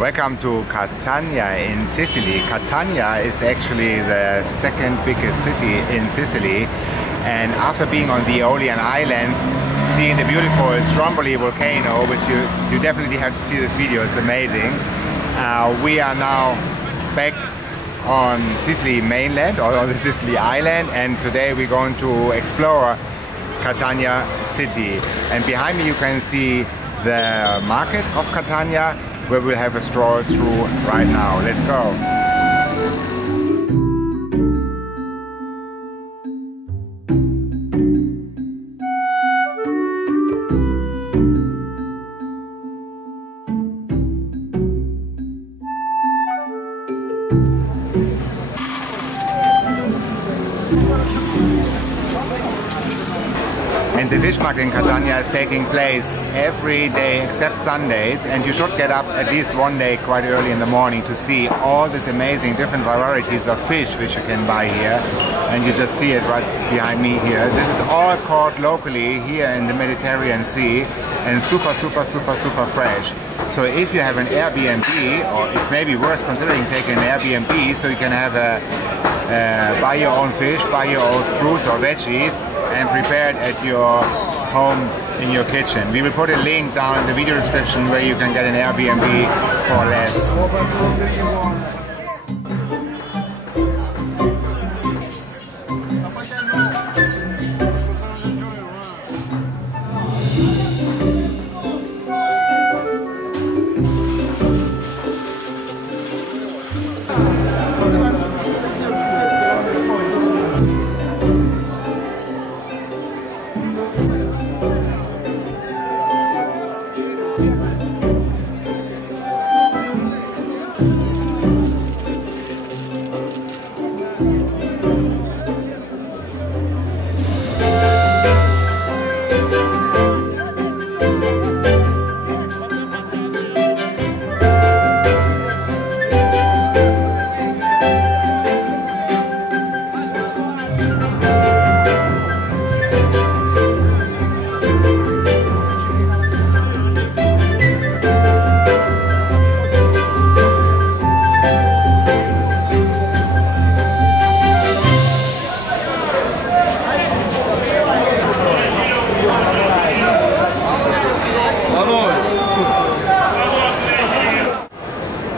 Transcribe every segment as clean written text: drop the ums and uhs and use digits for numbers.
Welcome to Catania in Sicily. Catania is actually the second biggest city in Sicily, and after being on the Aeolian Islands, seeing the beautiful Stromboli volcano, which you definitely have to see this video, it's amazing. We are now back on Sicily mainland, or on the Sicily island, and today we're going to explore Catania city. And behind me you can see the market of Catania, where we'll have a stroll through right now. Let's go! And the fish market in Catania is taking place every day except Sundays, and you should get up at least one day quite early in the morning to see all these amazing different varieties of fish which you can buy here. And you just see it right behind me here. This is all caught locally here in the Mediterranean Sea, and super fresh. So if you have an Airbnb, or it's maybe worth considering taking an Airbnb, so you can have buy your own fish, buy your own fruits or veggies, and prepare it at your home in your kitchen. We will put a link down in the video description where you can get an Airbnb for less.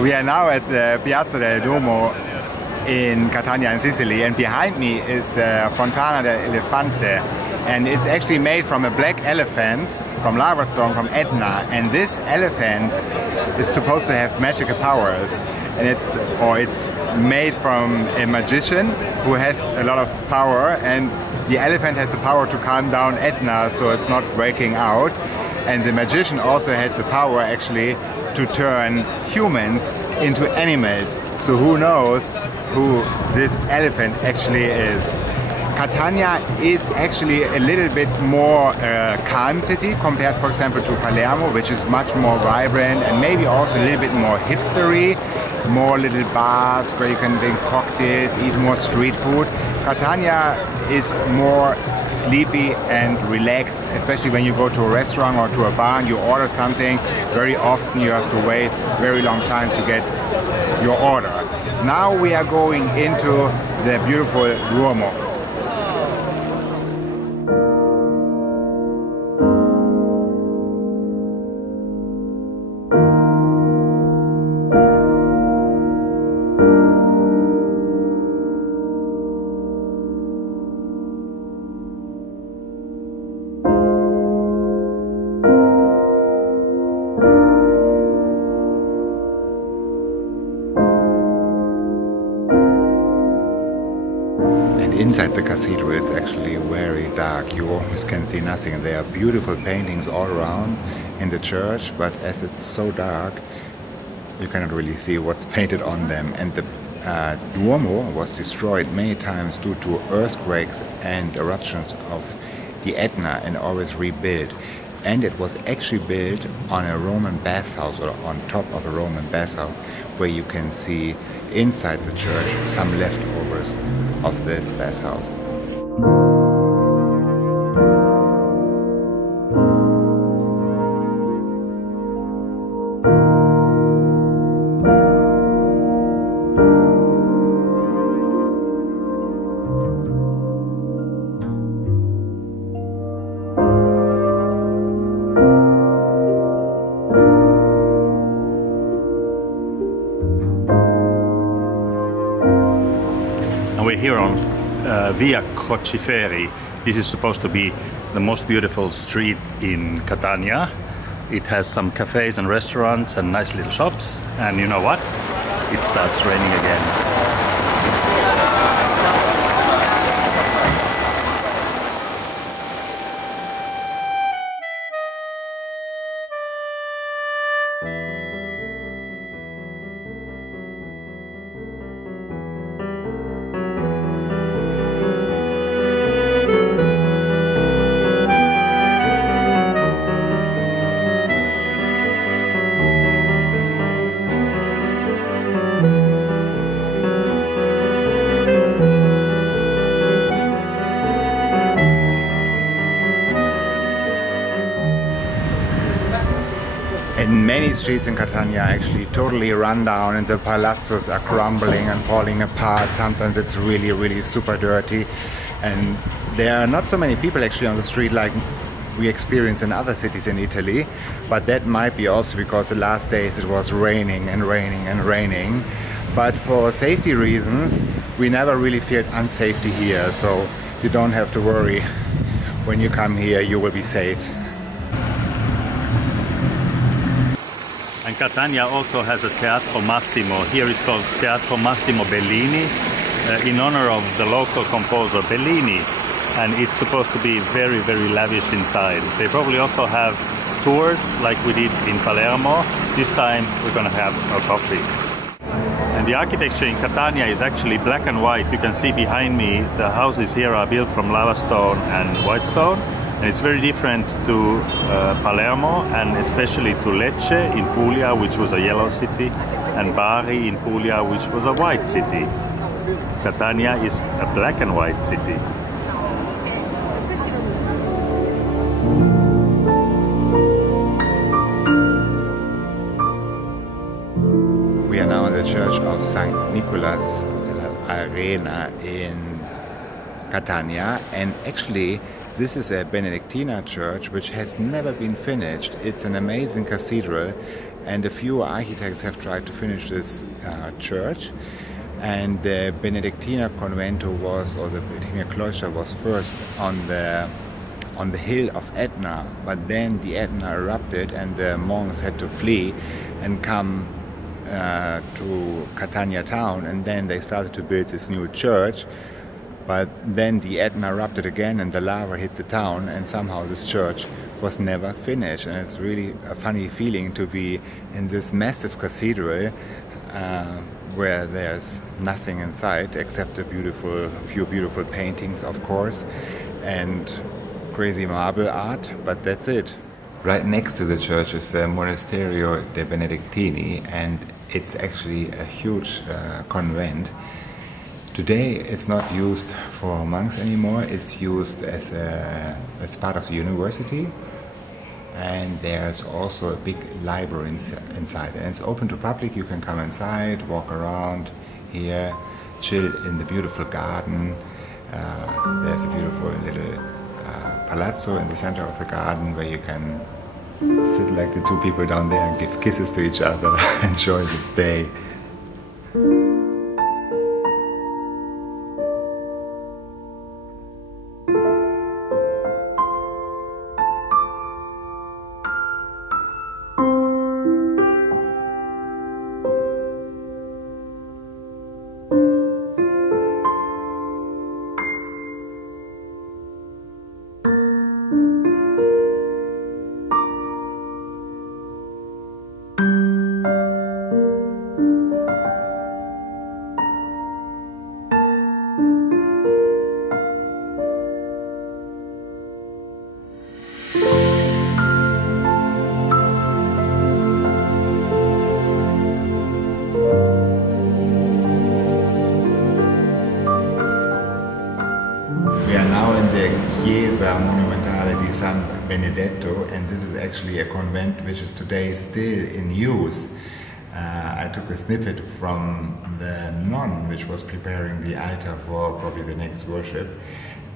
We are now at the Piazza del Duomo in Catania in Sicily, and behind me is Fontana dell'Elefante, and it's actually made from a black elephant from lava stone from Etna, and this elephant is supposed to have magical powers, and it's made from a magician who has a lot of power, and the elephant has the power to calm down Etna so it's not breaking out, and the magician also had the power actually to turn humans into animals. So who knows who this elephant actually is. Catania is actually a little bit more calm city compared, for example, to Palermo, which is much more vibrant and maybe also a little bit more hipstery, more little bars where you can drink cocktails, eat more street food. Catania is more sleepy and relaxed, especially when you go to a restaurant or to a bar and you order something. Very often you have to wait a very long time to get your order. Now we are going into the beautiful Duomo. Inside the cathedral it's actually very dark. You almost can see nothing. There are beautiful paintings all around in the church, but as it's so dark you cannot really see what's painted on them. And the Duomo was destroyed many times due to earthquakes and eruptions of the Etna, and always rebuilt. And it was actually built on a Roman bathhouse, or on top of a Roman bathhouse, where you can see inside the church some leftovers of this bathhouse. here on via Kochi Ferry. This is supposed to be the most beautiful street in Catania. It has some cafes and restaurants and nice little shops, and you know what? It starts raining again. And many streets in Catania are actually totally run down, and the palazzos are crumbling and falling apart. Sometimes it's really super dirty, and there are not so many people actually on the street like we experience in other cities in Italy, but that might be also because the last days it was raining and raining and raining. But for safety reasons we never really felt unsafety here, so you don't have to worry. When you come here you will be safe. And Catania also has a Teatro Massimo. Here it's called Teatro Massimo Bellini, in honor of the local composer Bellini. And it's supposed to be very lavish inside. They probably also have tours like we did in Palermo. This time we're gonna have a coffee. And the architecture in Catania is actually black and white. You can see behind me the houses here are built from lava stone and white stone. And it's very different to Palermo, and especially to Lecce in Puglia, which was a yellow city, and Bari in Puglia, which was a white city. Catania is a black and white city. We are now in the church of St. Nicholas Arena in Catania, and actually this is a Benedictine church which has never been finished. It's an amazing cathedral, and a few architects have tried to finish this church. And the Benedictine Convento was, or the Benedictine Cloister was first on the hill of Etna, but then the Etna erupted and the monks had to flee and come to Catania town, and then they started to build this new church. But then the Etna erupted again and the lava hit the town, and somehow this church was never finished. And it's really a funny feeling to be in this massive cathedral where there's nothing inside except a few beautiful paintings, of course, and crazy marble art, but that's it. Right next to the church is the Monasterio De Benedictine Ii, and it's actually a huge convent. Today it's not used for monks anymore, it's used as part of the university, and there's also a big library inside, and it's open to public. You can come inside, walk around here, chill in the beautiful garden. There's a beautiful little palazzo in the center of the garden where you can sit like the two people down there and give kisses to each other, enjoy the day. Piazza Monumentale di San Benedetto, and this is actually a convent which is today still in use. I took a snippet from the nun which was preparing the altar for probably the next worship.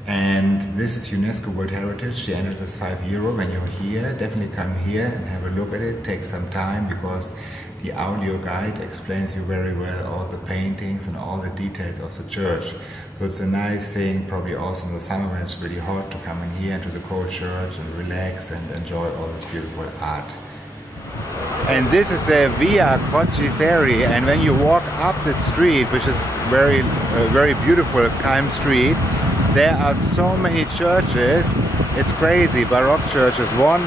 And this is UNESCO World Heritage. The entrance is €5. When you're here, definitely come here and have a look at it. Take some time, because the audio guide explains you very well all the paintings and all the details of the church. So it's a nice thing, probably also in the summer when it's really hot, to come in here into the cold church and relax and enjoy all this beautiful art. And this is the Via Kochi Ferry, and when you walk up the street, which is very beautiful, calm street, there are so many churches. It's crazy, Baroque churches, one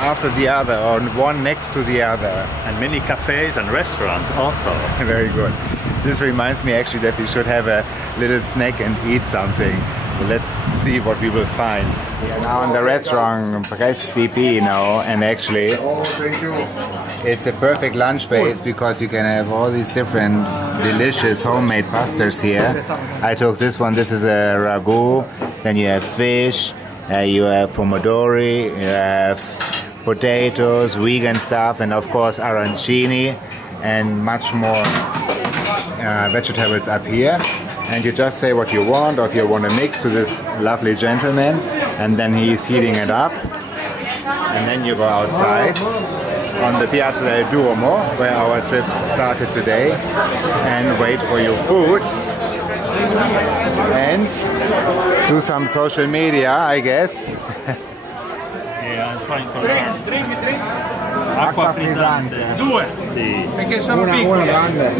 after the other, or one next to the other. And many cafes and restaurants also. Very good. This reminds me actually that we should have a little snack and eat something. Let's see what we will find. We are now in the restaurant Presti Pino, and actually it's a perfect lunch space because you can have all these different delicious homemade pastas here. I took this one. This is a ragu. Then you have fish, you have pomodori, you have potatoes, vegan stuff, and of course arancini, and much more vegetables up here. And you just say what you want, or if you want to mix to this lovely gentleman, and then he's heating it up. And then you go outside on the Piazza del Duomo, where our trip started today, and wait for your food. And do some social media, I guess. Yeah, I'm trying to learn. Drink. Acqua frizzante. Due. Sì. Perché sono piccole.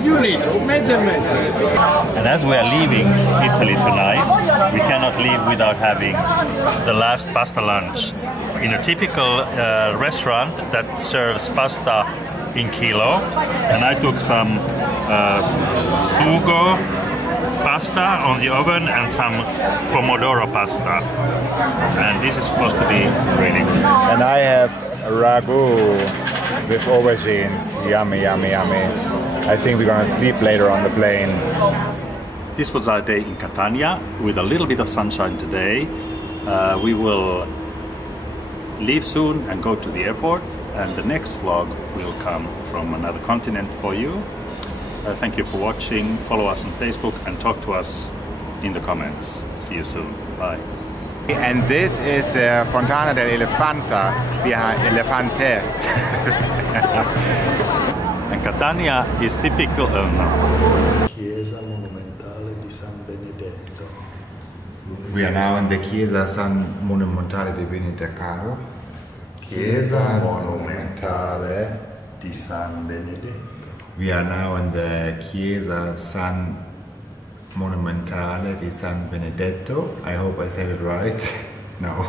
You need mezzo e mezzo. And as we are leaving Italy tonight, we cannot leave without having the last pasta lunch. In a typical restaurant that serves pasta in kilo, and I took some sugo pasta on the oven and some pomodoro pasta, and this is supposed to be really good. And I have ragu with aubergines. Yummy, yummy, yummy. I think we're gonna sleep later on the plane. This was our day in Catania with a little bit of sunshine today. We will leave soon and go to the airport, and the next vlog will come from another continent for you. Thank you for watching. Follow us on Facebook and talk to us in the comments. See you soon. Bye. And this is the Fontana dell'Elefanta behind Elefante. And Catania is typical. No. Chiesa monumentale di San Benedetto. We are now in the Chiesa San Monumentale di Benedetto. Chiesa monumentale Di San Benedetto. We are now in the Chiesa San Monumentale di San Benedetto. I hope I said it right. No.